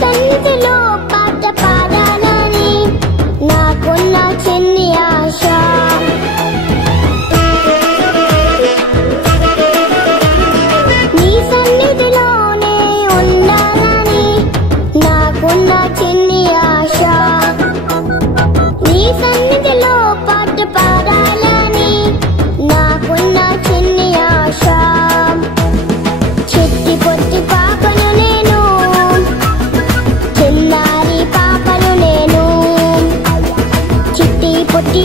సన్నిధిలో పాట పాడాలని నాకున్న చిన్ని ఆశ. నీ సన్నిధిలోనే ఉండాలని నాకున్న చిన్ని ఆశ. నీ సన్నిధిలో పాట పాడాలని నాకున్న చిన్ని ఆశ. చిట్టి పొట్టి పాపను నేను, చిన్నారి పాపను నేను, చిట్టి పొట్టి